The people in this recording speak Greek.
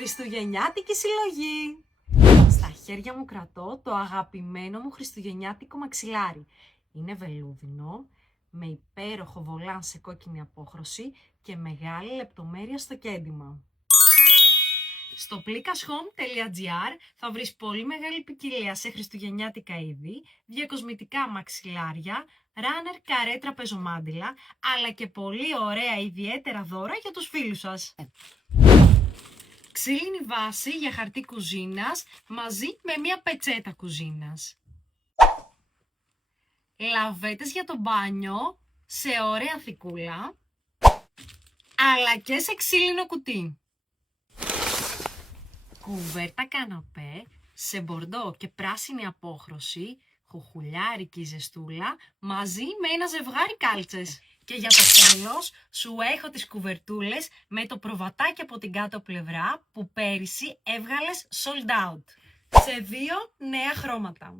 Χριστουγεννιάτικη συλλογή! Στα χέρια μου κρατώ το αγαπημένο μου χριστουγεννιάτικο μαξιλάρι. Είναι βελούδινο, με υπέροχο βολάν σε κόκκινη απόχρωση και μεγάλη λεπτομέρεια στο κέντημα. Στο plicashome.gr θα βρεις πολύ μεγάλη ποικιλία σε χριστουγεννιάτικα είδη, διακοσμητικά μαξιλάρια, runner καρέ τραπεζομάντιλα, αλλά και πολύ ωραία ιδιαίτερα δώρα για τους φίλους σας. Ξύλινη βάση για χαρτί κουζίνας μαζί με μια πετσέτα κουζίνας. Λαβέτες για το μπάνιο σε ωραία θικούλα, αλλά και σε ξύλινο κουτί. Κουβέρτα καναπέ σε μπορντό και πράσινη απόχρωση, χουχουλιάρικη ζεστούλα, μαζί με ένα ζευγάρι κάλτσες. Και για το τέλος σου έχω τις κουβερτούλες με το προβατάκι από την κάτω πλευρά που πέρυσι έβγαλες sold out. Σε 2 νέα χρώματα.